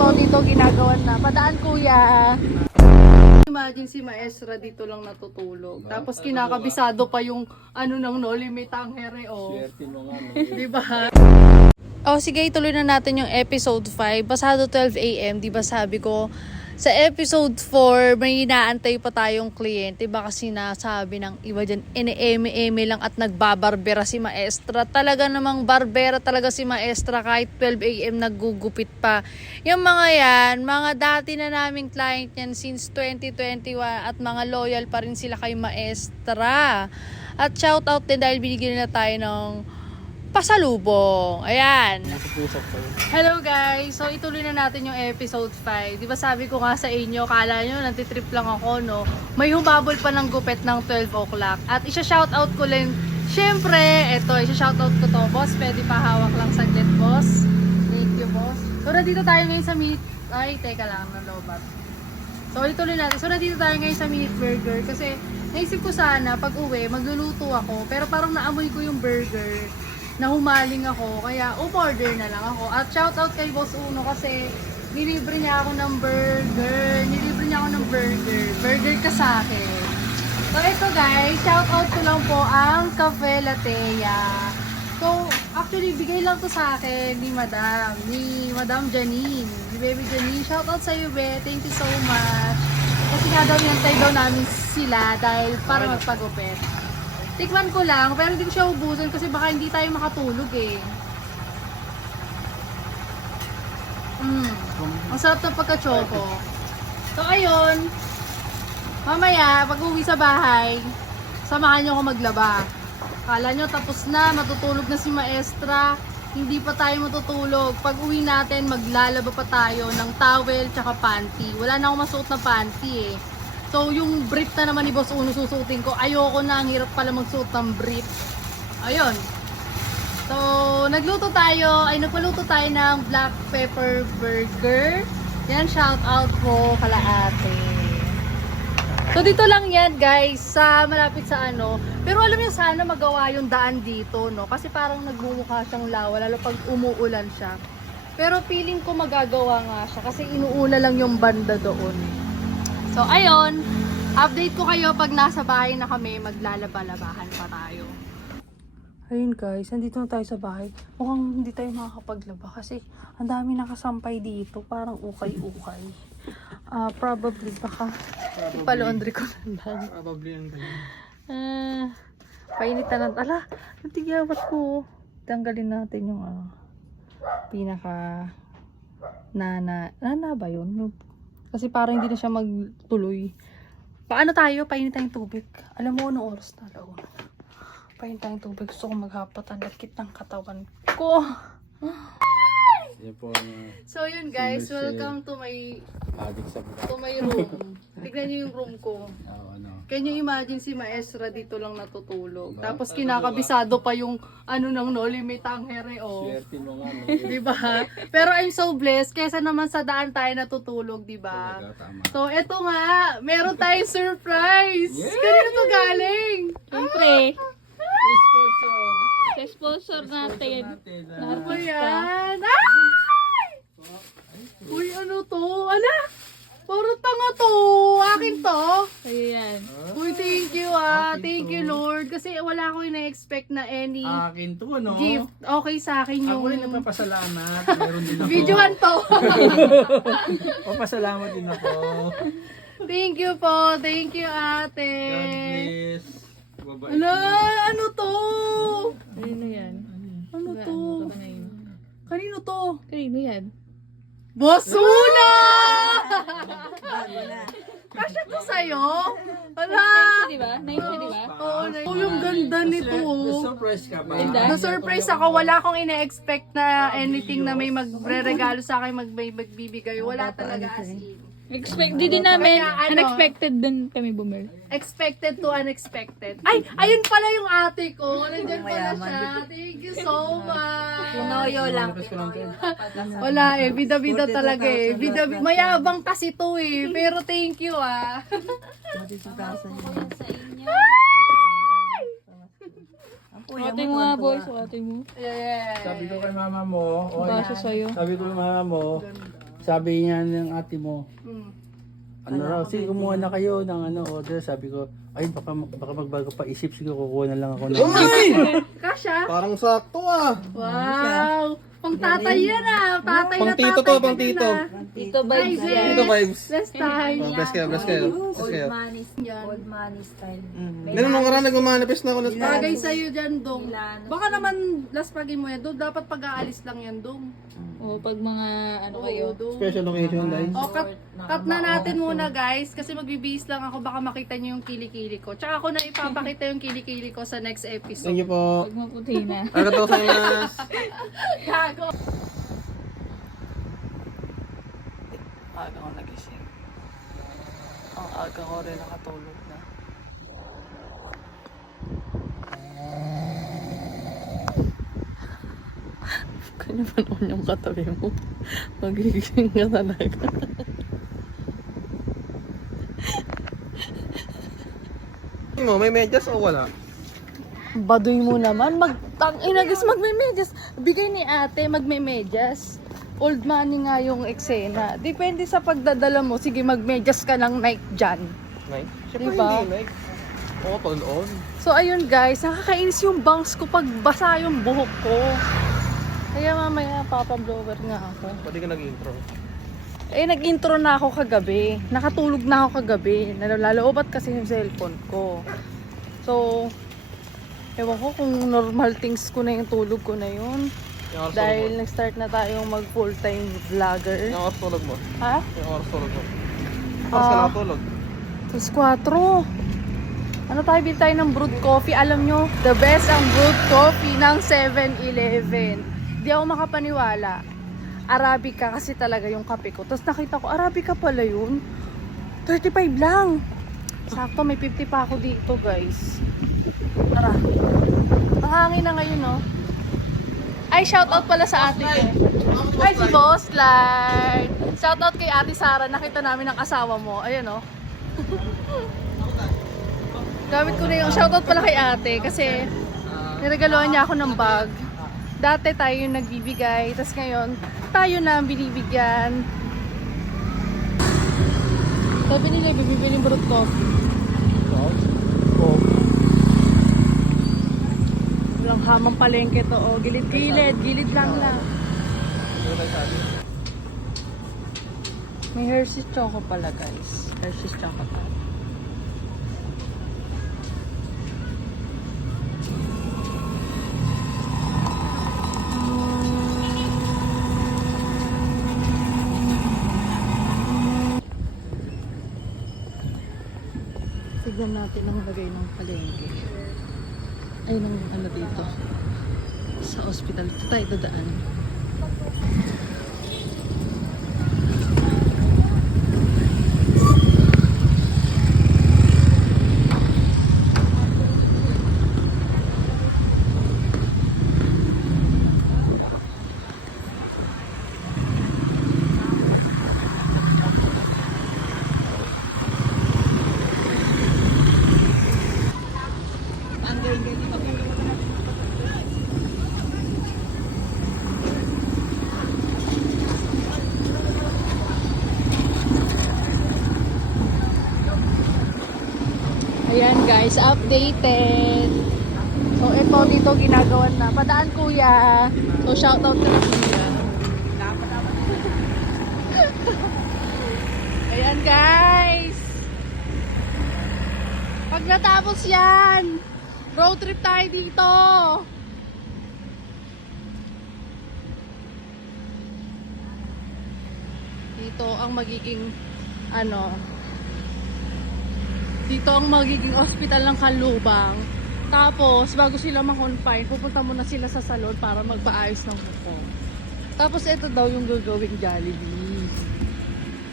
to, dito ginagawan na. Padaan kuya. Imagine si Maestra dito lang natutulog. Tapos kinakabisado pa yung ano ng No Limit ang here oh. Swerte mo nga, no? Diba? Oh, sige, ituloy na natin yung episode 5. Pasado 12 AM, di ba sabi ko, sa episode 4, may inaantay pa tayong kliyente. Baka sinasabi ng iba dyan, eme-eme lang at nagbabarbera si Maestra. Talaga namang barbera talaga si Maestra kahit 12 AM naggugupit pa. Yung mga yan, mga dati na naming client yan since 2021 at mga loyal pa rin sila kay Maestra. At shoutout din dahil binigyan na tayo ng pasalubong. Ayan. Hello guys. So ituloy na natin yung episode 5. Di ba sabi ko nga sa inyo, kala nyo nantitrip lang ako, no? May humabol pa ng gupet ng 12 o'clock. At isa-shoutout ko lang, syempre, eto, isa-shoutout ko to. Boss, pwede pa hawak lang saglit, boss. Thank you, boss. So nandito tayo ngayon sa Minute... Ay, teka lang, nalobat. So ituloy natin. So nandito tayo ngayon sa Minute Burger kasi naisip ko sana pag uwi, magluluto ako. Pero parang naamoy ko yung burger na humaling ako, kaya umorder na lang ako. At shoutout kay Boss Uno kasi nilibre niya ako ng burger. Burger ka sa akin. So ito guys, shoutout ko lang po ang Cafe Latea. So actually bigay lang to sa akin ni Madam Janine, ni Baby Janine. Shoutout sa iyo, be. Thank you so much. Kasi nga daw yantay daw namin sila dahil para magpagupit. Tikman ko lang, pero hindi ko siya ubusan kasi baka hindi tayo makatulog eh. Ang sarap ng pagka-choco. So ayun, mamaya pag uwi sa bahay, samahan nyo ako maglaba. Kala nyo tapos na, matutulog na si Maestra. Hindi pa tayo matutulog. Pag uwi natin, maglalaba pa tayo ng towel tsaka panty. Wala na akong masuot na panty eh. So, yung brief na naman ni Boss Uno susutin ko. Ayoko na, ang hirap pala magsuot ng brief. Ayun. So, nagpaluto tayo ng black pepper burger. Yan, shout out po kala ate. So, dito lang yan guys, sa malapit sa ano. Pero alam niyo sana magawa yung daan dito, no? Kasi parang nagmumukha siyang lawa, lalo pag umuulan siya. Pero feeling ko magagawa nga siya kasi inuuna lang yung banda doon. So, ayun. Update ko kayo pag nasa bahay na kami, maglalaba-labahan pa tayo. Ayun guys, nandito na tayo sa bahay. Mukhang hindi tayo makakapaglaba kasi ang dami nakasampay dito. Parang ukay-ukay. Probably, baka ipalaundry ko na lang. Probably ang ganyan. Painitan na. Ala, natigawat ko. Tanggalin natin yung pinaka nana ba yun? Kasi parang hindi na siya magtuloy. Paano tayo? Painit tayong tubig. Alam mo, anong oras na lang? Painit tayong tubig. Gusto ko maghapat. Ang lakit ng katawan ko. So yun guys, welcome to my room. Tignan niyo yung room ko. Can you imagine si Maestra dito lang natutulog? Tapos kinakabisado pa yung ano ng No Limit ang here oh. Swerte mo nga, no? Diba? Pero I'm so blessed kaysa naman sa daan tayo natutulog, diba? So eto nga, meron tayong surprise. Kanino to galing? Siyempre, Sponsor. sa sponsor natin. Ano ba yan? Ay! Uy, ano to? Ala! Puro tanga to. Akin to. Ayan. Uy, thank you Thank you Lord. Kasi wala akong ina-expect na any Akin to, no? gift. Okay sa akin yung... Ako rin nagpapasalamat. Meron din ako. Videohan to. Papasalamat din ako. Thank you po. Thank you ate. God bless. Bye-bye. Ala, ano to? Kanino yan? Ano to? Kanino to? Kanino yan? Boss Una! Kasya to sa'yo? Ala! Di ba? Nice siya, di ba? Oo, yung ganda nito. Surprise ka ba? Na-surprise ako. Wala akong ina-expect na anything na may magre-regalo sa akin, may magbibigay. Wala talaga as in. Di din namin, Kaya, ano, unexpected din kami bumili. Expected to unexpected. Ay, ayun pala yung ate ko. Nandiyan pala siya. Thank you so much. Pinoyo lang. Wala eh, bida-bida talaga eh. Bida-bida. Mayabang kasi to eh. Pero thank you Ate mo nga, boys. O, ate mo. Yeah. Sabi ko kay mama mo, Ang kasya sa'yo. sabi ko kay mama mo, Ganda. Sabi ko kay mama mo, Ang kasya sa'yo. sabi ko kay mama mo, Sabi niya ng ate mo, Hmm. ano raw, sige kumuha na kayo ng order. Sabi ko, ay baka magbago pa isip, sige kukuha na lang ako ng Kasha? Parang sakto ah. Wow! Pang tatay yan ah! Tatay Pang na tito tatay to, ka pang din, tito. ah. Dito ba Ay, yung Bes! Tito vibes. Best time! Bless kayo, bless kayo. Bless kayo. Old money style. Ganun nung karaan nagmamanifest na ako na Bagay sa'yo dyan, Dong. Baka naman laspagin mo yan, Dong. Dapat pag-aalis lang yan, Dong. O, pag mga ano kayo. Oo, Dong. special occasion guys. O, cut na natin muna, guys. Kasi magbibihis lang ako. Baka makita nyo yung kilikili ko. Tsaka ako na ipapakita yung kilikili ko sa next episode. Thank you po. Pag maputi na. Arigatou gozaimasu. Gago. Aga ko nagising. Ang aga ko rin nakatulog na. Kanya pa naman yung katabi mo. Magigising ka talaga. Mo, may medyas o wala? Baduy mo naman. Inagis magmemedyas. Bigay ni ate, magmemedyas. Old money nga yung eksena. Depende sa pagdadala mo. Sige, magmedyas ka ng Nike dyan. Nike? Siyempre Diba? hindi Nike. Cotton on. So, ayun guys. Nakakainis yung bangs ko pag basa yung buhok ko. Kaya mamaya, papa-blower nga ako. Pwede ka nag-intro. Eh, nag-intro na ako kagabi. Nakatulog na ako kagabi. Nalaloobat kasi yung cellphone ko. So, ewan ko kung normal things ko na yung tulog ko na yun. Yung oras Dahil tulog mo. nag-start na tayong mag full-time vlogger. Yung oras tulog mo. Ha? Yung oras tulog mo. Oras ka nakatulog. Tapos 4. Ano tayo, bil tayo ng brewed coffee. Alam nyo, the best ang brewed coffee ng 7-Eleven. Di ako makapaniwala. Arabica kasi talaga yung kape ko. Tapos nakita ko, Arabica pala yun. 35 lang. Sakto, may 50 pa ako dito, guys. Tara. Ang hangin na ngayon, no? Ay, shoutout pala sa ate ko. Ay, si Boss Light. Shoutout kay Ate Sara. Nakita namin ang asawa mo. Ayun, no? Gamit ko na yung shoutout pala kay ate kasi niregaloan niya ako ng bag. Dati tayo yung nagbibigay, tapos ngayon tayo na ang binibigyan. Sabi nila, bibili ng brewed coffee. Walang hamang palengke to. Oh, gilid-gilid. Gilid lang lang. May Hershey's Choco pala, guys. Hershey's Choco pala. Tignan natin ang lagay ng palengke. Ay, ng ano dito. Sa hospital. Ito tayo dadaan. Ayan guys, updated. So ito dito ginagawan na. Padaan kuya. So shoutout ka na kuya. Ayan guys. Pag natapos yan, road trip tayo dito. Dito ang magiging dito ang magiging hospital ng Kalubang. Tapos, bago sila ma-confine, pupunta muna sila sa salon para magpaayos ng buko. Tapos, ito daw yung gagawing Jollibee.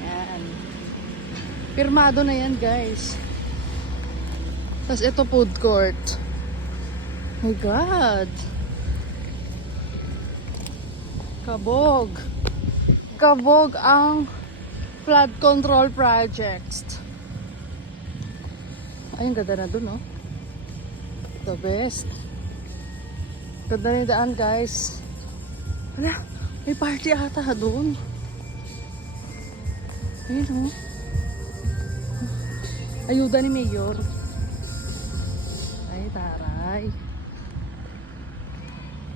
Yan. Pirmado na yan, guys. Tapos, ito food court. My God. Kabog. Kabog ang flood control projects. Ay, ang ganda na dun, no? The best. Ganda na yung daan, guys. Wala, may party ata dun. Ayun o. Ayuda ni Mayor. Ay, taray.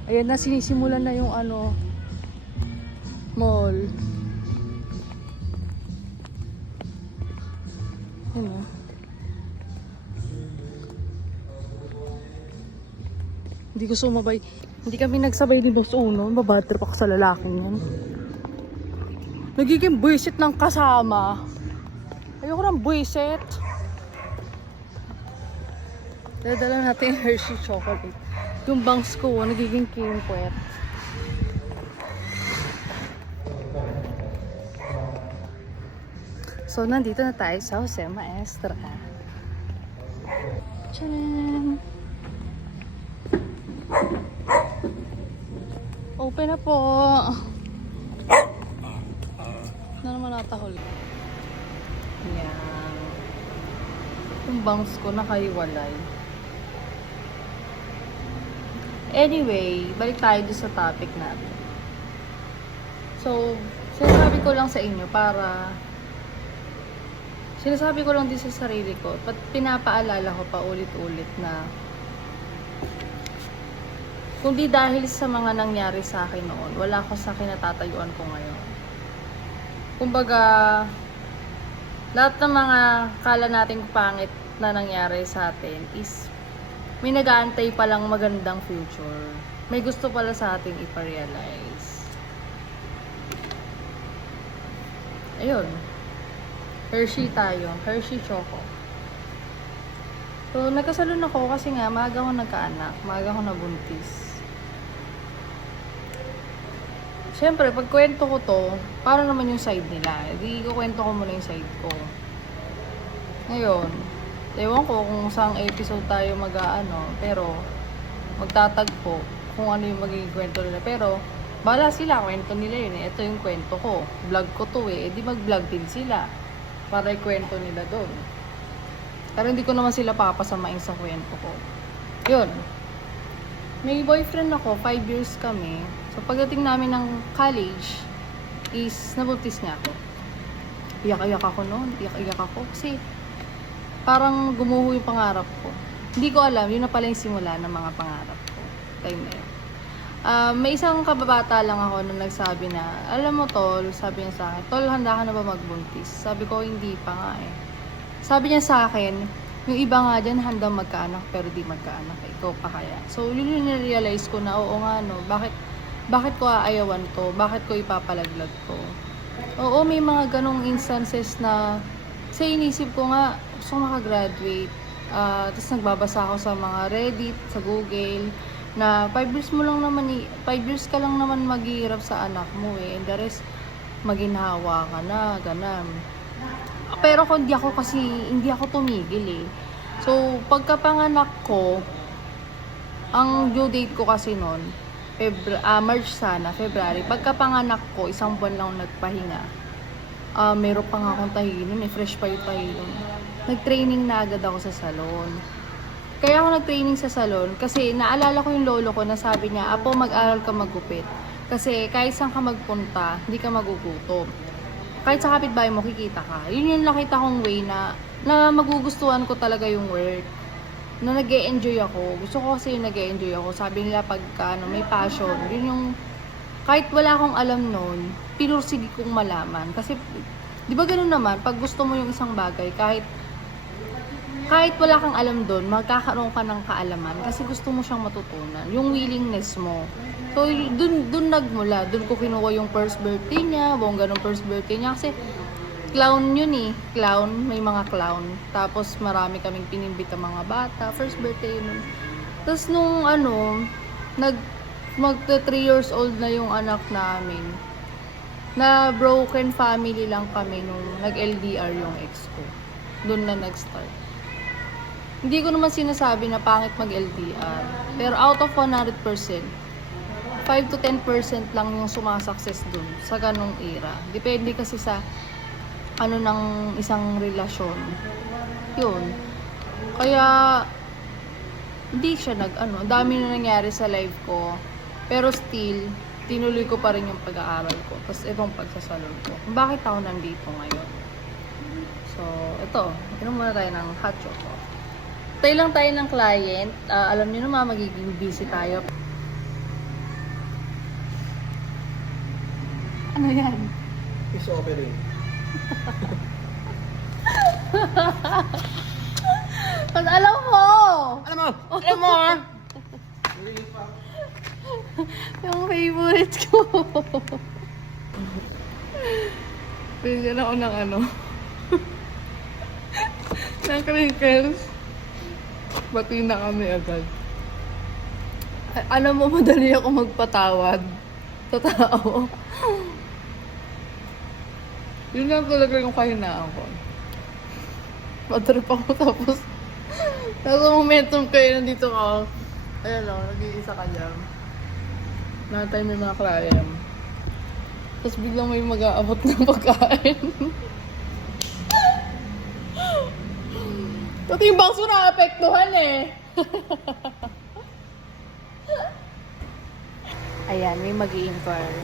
Ayan na, sinisimulan na yung ano, mall. Ayun o. Hindi ko sumabay. Hindi kami nagsabay ni Boss Uno. Mabatrip ako sa lalaking yan. Nagiging buwisit ng kasama. Ayoko ng buwisit. Dadala natin yung Hershey chocolate. Yung bangs ko, nagiging kimpuet. So, nandito na tayo sa Jose Maestra. Tcharam! Open na po. Na naman natahol. Yan. Yung bangs ko nakahiwalay. Anyway, balik tayo doon sa topic natin. So, sinasabi ko lang sa inyo sinasabi ko lang din sa sarili ko, pinapaalala ko pa ulit-ulit na kung di dahil sa mga nangyari sa akin noon, wala ko sa kinatatayuan ko ngayon. Kumbaga, lahat ng mga kala nating pangit na nangyari sa atin is may nag-aantay palang magandang future. May gusto pala sa ating iparealize. Ayun. Hershey tayo. Hershey Choco. So, nagkasalon ako kasi nga, maaga ako nagkaanak. Maaga ako nabuntis. Siyempre, pag kwento ko to, para naman yung side nila. Hindi ko kwento ko muna yung side ko. Ngayon, ewan ko kung saang episode tayo pero magtatagpo kung ano yung magiging kwento nila. Pero, bala sila, kwento nila yun eh. Ito yung kwento ko. Vlog ko to eh. Di mag-vlog din sila para ikwento nila doon. Pero hindi ko naman sila papasamain sa kwento ko. Yun. May boyfriend ako, 5 years kami. So, pagdating namin ng college, is nabuntis niya ako. Iyak-iyak ako noon. Iyak-iyak ako. Kasi, parang gumuho yung pangarap ko. Hindi ko alam, yun na pala yung simula ng mga pangarap ko. Time na yun. May isang kababata lang ako na nagsabi na, alam mo tol, sabi niya sa akin, tol, handa ka na ba magbuntis? Sabi ko, hindi pa nga eh. Sabi niya sa akin, yung iba nga dyan handa magkaanak pero di magkaanak. Ikaw pa kaya? So, yun yung na-realize ko na, oo nga no, bakit ko aayawan to? Bakit ko ipapalaglag to? Oo, may mga ganong instances na, kasi inisip ko nga, gusto ko makagraduate. Tapos nagbabasa ako sa mga Reddit, sa Google, na 5 years ka lang naman maghihirap sa anak mo eh. And the rest, maginhawa ka na, ganun. Pero kung hindi ako tumigil eh. So, pagkapanganak ko, ang due date ko kasi noon, March sana, February. Pagkapanganak ko, 1 buwan lang nagpahinga. Meron pa nga akong tahi nun eh, fresh pa yung tahi nun. Nag-training na agad ako sa salon. Kaya ako nag-training sa salon kasi naalala ko yung lolo ko na sabi niya, Apo, mag-aral ka maggupit. Kasi kahit saan ka magpunta, hindi ka magugutom. Kahit sa kapitbahay mo, kikita ka. Yun yung nakita kong way na magugustuhan ko talaga yung work. Na nag-e-enjoy ako. Gusto ko kasi yung nag-e-enjoy ako. Sabi nila pagka may passion, yun yung kahit wala akong alam noon, pinursigi kong malaman. Kasi, di ba ganun naman, pag gusto mo yung isang bagay, kahit wala kang alam doon, magkakaroon ka ng kaalaman kasi gusto mo siyang matutunan. Yung willingness mo. So, dun nagmula. Dun ko kinuha yung first birthday niya, bongga ng first birthday niya. Kasi, clown yun eh. Clown, may mga clown. Tapos, marami kaming pinimbita mga bata. First birthday yun. Tapos, nung magta 3 years old na yung anak namin, na broken family lang kami nung nag-LDR yung ex ko. Dun na nag-start. Hindi ko naman sinasabi na pangit mag-LDR. Pero out of 100%, 5 to 10% lang yung sumasukses dun sa ganong era. Depende kasi sa ng isang relasyon. Yun. Kaya, hindi siya dami na nangyari sa life ko. Pero still, tinuloy ko pa rin yung pag-aaral ko. Tapos ibang pagsasalon ko. Kung bakit ako nandito ngayon. So, ito. Inom muna tayo ng hot chocolate. Tayo lang tayo ng client. Alam niyo naman, magiging busy tayo. Ano yan? Is offering. Mas alam mo! Alam mo ah! Yung favorite ko. Bigyan ako ng ano. ng crinkles. Bati na kami agad. Alam mo, madali ako magpatawad sa tao. Yun lang talaga yung kahinaan ko. Matrip ako tapos nasa momentum kayo nandito ka. Ayan o, nag-iisa ka dyan. Natay may mga client. Tapos biglang may mag-aabot ng pagkain. Pati yung bangso na-apektuhan eh. Ayan, may mag-i-inquire.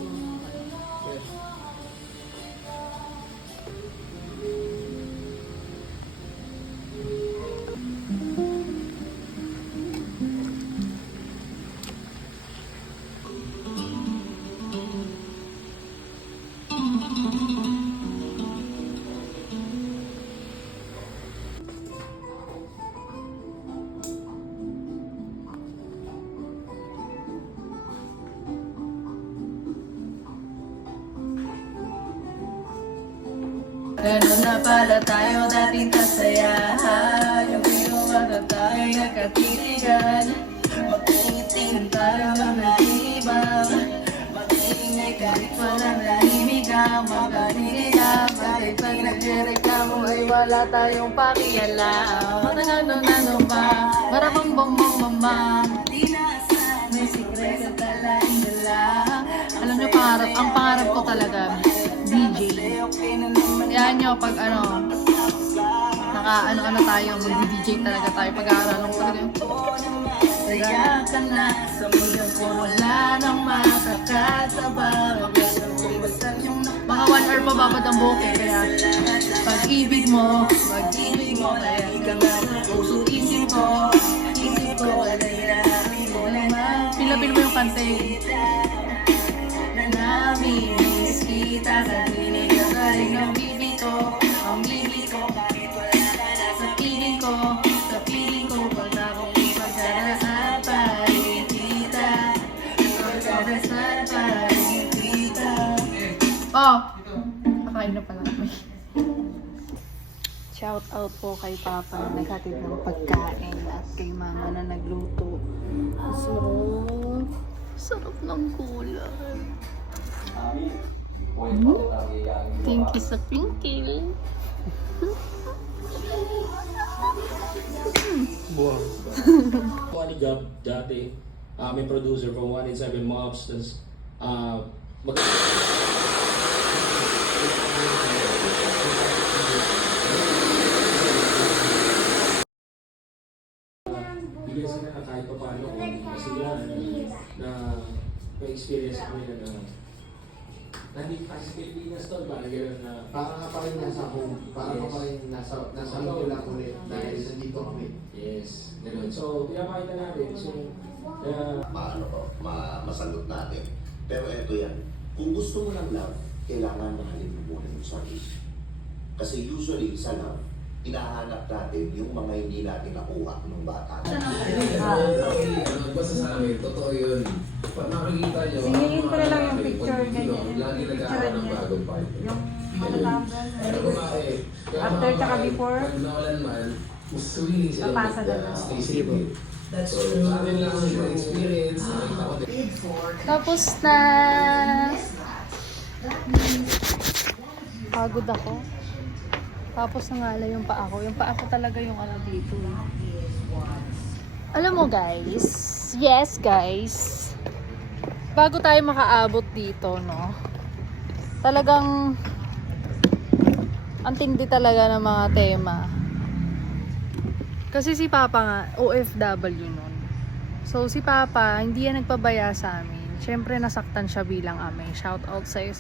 Ganun na pala tayo dating kasayahan. Yung ginawa na tayo nagkatitigan. Magtingin tayo ng naibang. Magtingin kahit walang nahimigang. Magkanilang kahit pag nagrereklamo ay wala tayong pakialam. Ano ba? Maramang bang may sikreto talagang dala. Alam niyo, ang pangarap ko talaga, DJ. Kaya nyo, pag naka-ano tayo, mag-DJ talaga tayo, pag-aaralan ko talaga yung kaya ka na, sa mundo ko wala nang makakasabang. Mga 1 hour pa babad ang buhok eh, kaya pag-ibig mo, kaya ikaw na puso isip ko, pila-pila mo yung kanta eh. Namimiss kita, kanilig ka pa rin ang bibig ko, bakit wala ka na sa piling ko, pag akong ipagdarasal pa rin kita, ipagdarasal pa rin kita. Oh! Kakain na pala kami. Shout out po kay Papa na naghatid ng pagkain at kay Mama na nagluto. Sarap ng gulay. Thank you sa crinkle. Buwang. Funny job dati. May producer from 187 Mobs. Tapos, bigyan sila na kahit pa paano kung sila na may experience kami na nandito tayo sa Pilipinas to, parang gano'n na Parang ka pa rin nasa home. Parang ka pa rin nasa home lang ulit. Dahil nandito kami. yes, gano'n. So, pinapakita natin. So, masagot natin. Pero eto yan, kung gusto mo ng love, kailangan mahalin mo muna yung sarili. Kasi usually sa love, hinahanap natin yung mga hindi natin nakuha nung bata. Basta sa amin, totoo yun. Pag nakikita nyo, Singilin ko na lang yung picture ganyan. lagi nag-aaral ng bagong part. Yung ano tawag doon? Pero kumain, After tsaka before? Pag nawalan man, mas willing sila Papasa na lang. stay single. So, sa amin lang yung experience, nakita ko din. Tapos na. Pagod ako. Tapos nangala yung paa ko. Yung paa ko talaga yung ano dito. Alam mo guys, yes guys, bago tayo makaabot dito, no, talagang ang tindi talaga ng mga tema. Kasi si Papa nga, OFW nun. So si Papa, hindi yan nagpabaya sa amin. Syempre nasaktan siya bilang ame. Shout out sa'yo.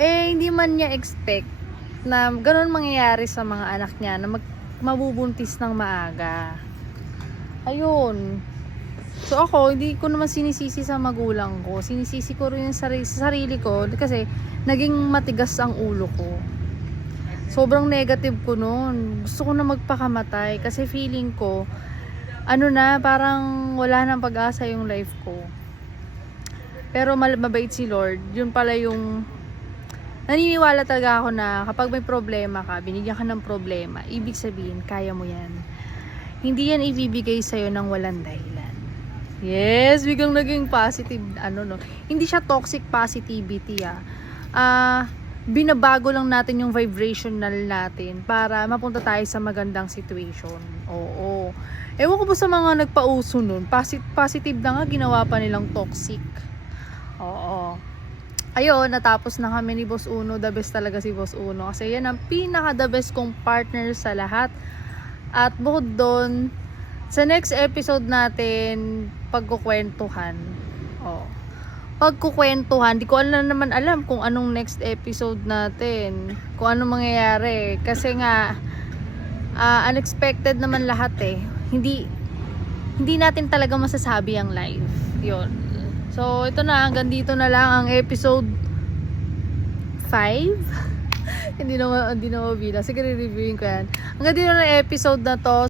Hindi man niya expect na ganun mangyayari sa mga anak niya na mabubuntis ng maaga. Ayun. So ako, hindi ko naman sinisisi sa magulang ko. Sinisisi ko rin sa sarili ko kasi naging matigas ang ulo ko. Sobrang negative ko noon. Gusto ko na magpakamatay kasi feeling ko parang wala nang pag-asa yung life ko. Pero mabait si Lord. Yun pala yung naniniwala talaga ako na kapag may problema ka, binigyan ka ng problema, ibig sabihin, kaya mo yan. Hindi yan ibibigay sa'yo ng walang dahilan. Yes, biglang naging positive, Hindi siya toxic positivity, binabago lang natin yung vibrational natin para mapunta tayo sa magandang situation. Oo. Ewan ko po sa mga nagpauso nun, positive na nga, ginawa pa nilang toxic. Oo. Ayun, natapos na kami ni Boss Uno. The best talaga si Boss Uno. Kasi yan ang pinaka-the best kong partner sa lahat. At bukod doon, sa next episode natin, pagkukwentuhan. Pagkukwentuhan, di ko naman alam kung anong next episode natin. Kung anong mangyayari. Kasi nga, unexpected naman lahat eh. Hindi natin talaga masasabi ang live. Yun. So, ito na, hanggang dito na lang ang episode 5. hindi na mabila. Sige, re-reviewin ko yan. Hanggang dito na ang episode na to.